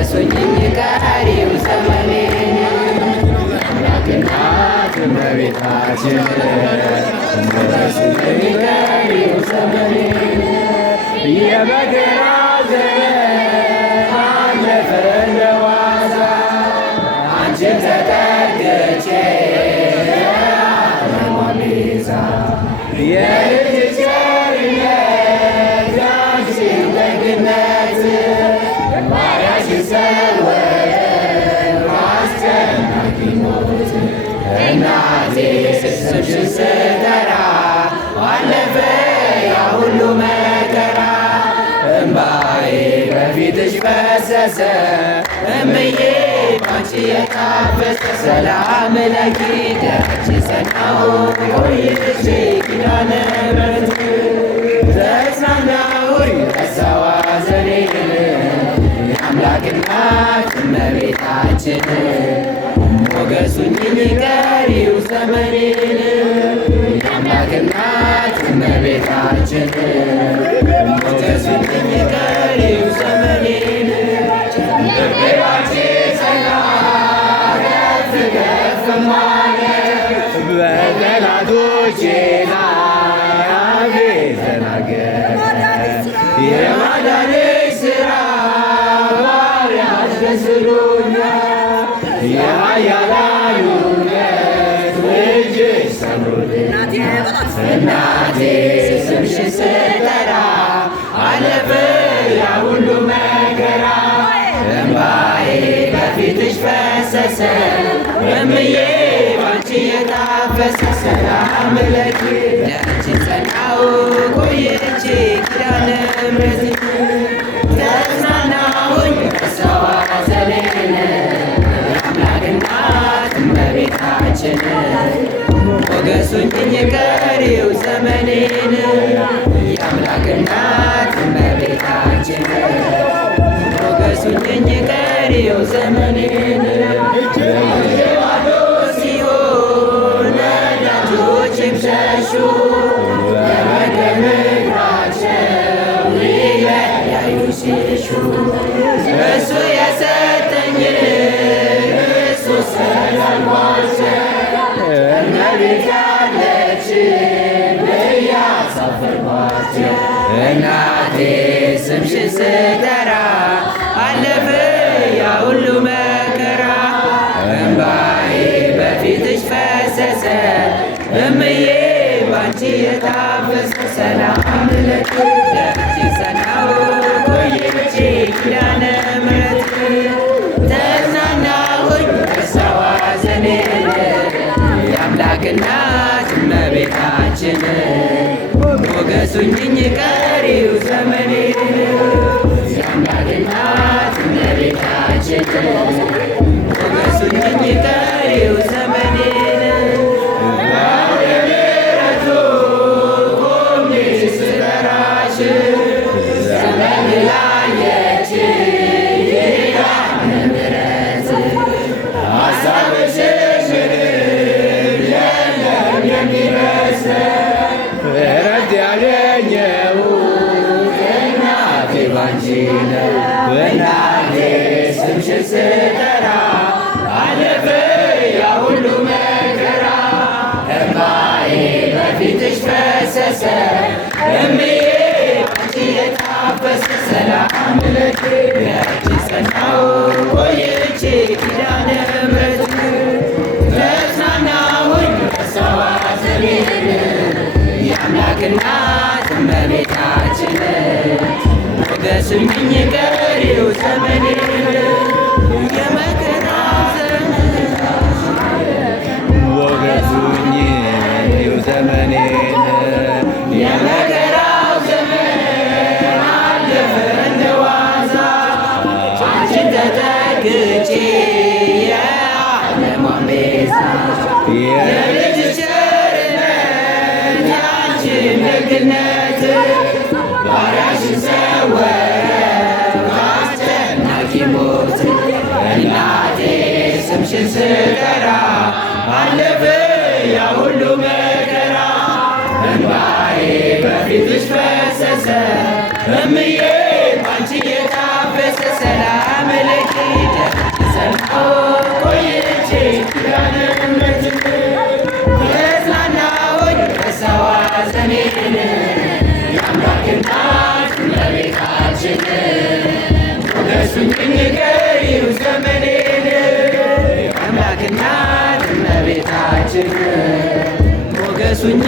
ሞገሱኝ ቀሪው ዘመኔን አምላክናት እመቤታችን ሞገሱኝ ቀሪው ዘመኔን የመከራ ዘመን አለፈ እንደ ዋዛ አንቺን ተጠግቼ ዓለሟን ቤዛ የልጅሽ ቸርነት ያንቺን ደግነት ባሪያሽን ሰወረ ከአስጨናቂ ሞት እናቴ ስምሽን ስጠራ አለፈ ያ ሁሉ መከራ እምባዬ በፊትሽ ፈሰሰ እምዬ ባንቺ የታበሰ ሰላም ለኪ ደጅ ጸናሁ ቆይቼ ኪዳነ ምሕረት ተጽናናሁኝ ረሳሁ ሐዘኔን የአምላክ እናት እመቤታችን ሞገሱኝ ቀሪው ዘመኔን የአምላክ እናት እመቤታችን ሞገሱኝ ቀሪው ዘመኔን ልቤ ባንቺ ጸና ከፍ ከፍ ማለት በጠላቶቼ ላይ አፌ ተናገረ የማዳንሽ ሥራ ባሪያሽ ደስ ብሎኛል የኃያላኑነት እጅሽ ሰምሮልኛል እናቴ ስምሽን ስጠራ አለፈ ያ ሁሉ መከራ እምባዬ በፊትሽ ፈሰሰ እምዬ ባንቺ የታፈሰ ሰላም ለኪ ደጅ ጸናሁ ቆይቼ ኪዳነ ምሕረት ተጽናናሁኝ ረሳሁ ሐዘኔን የአምላክ እናት እመቤታችን ሞገሱኝ ቀሪው ዘመኔን የአምላክ እናት እመቤታችን ሞገሱኝ ቀሪው ዘመኔን ሲሆን ወዳጆቼም ሸሹ በመገን እግራቸው ሊለያዩ ሲሹ እሱ የሰጠኝ እሱ ስላልኳቸው እመቤት ያለችን ብያሳፈርኳቸው እናቴ ስምሽን ስጠራ አለፈ ያ ሁሉ መከራ እምባዬ በፊትሽ ፈሰሰ እምዬ ባንቺ የታፈሰ ሰላም ለኪ ደጅ ጸናሁ ቆይቼ ኪዳነ ምሕረት ተጽናናሁኝ ረሳሁ ሐዘኔን የአምላክ እናት እመቤታችን ሞገሱኝ ቀሪው ዘመኔን የአምላክ እናት እመቤታችን ሞገሱኝ ቀሪው ዘመኔን በምሕረቱ ቆሜ ስጠራሽ ዘመን ላየች ኪዳነ ምሕረት ሐሳብሽን የለም የሚመስል እረፍት ያገኘሁት እናቴ ባንቺ ነው እናቴ ስምሽን ስጠራ አለፈ ያ ሁሉ መከራ እምባዬ በፊትሽ ፈሰሰ እምዬ ባንቺ የታፈሰ ሰላም ለኪ ደጅ ጸናሁ ቆይቼ ኪዳነ ምሕረት ተጽናናሁኝ ረሳሁ ሐዘኔን የአምላክ እናት እመቤታችን ሞገሱኝ ቀሪው ዘመኔን የመከራ ዘመን ሞገሱኝ ቀሪው ዘመኔን የመከራው ዘመን አለፈ እንደ ዋዛ አንቺን ተጠግቼ የዓለሟን ቤዛ የልጅሽ ቸርነት ያንቺን ደግነት ባሪያሽን ሰወረ ከአስጨናቂ ሞት እናቴ ስምሽን ስጠራ አለፈ ያ ሁሉ መከራ እንባዬ በፊትሽ ፈሰሰ እምዬ ባንቺ የታፈሰ ሰላም ለኪ ሞገሱኝ ቀሪው ዘመኔን የአምላክ እናት እመቤታችን ሞገሱኝ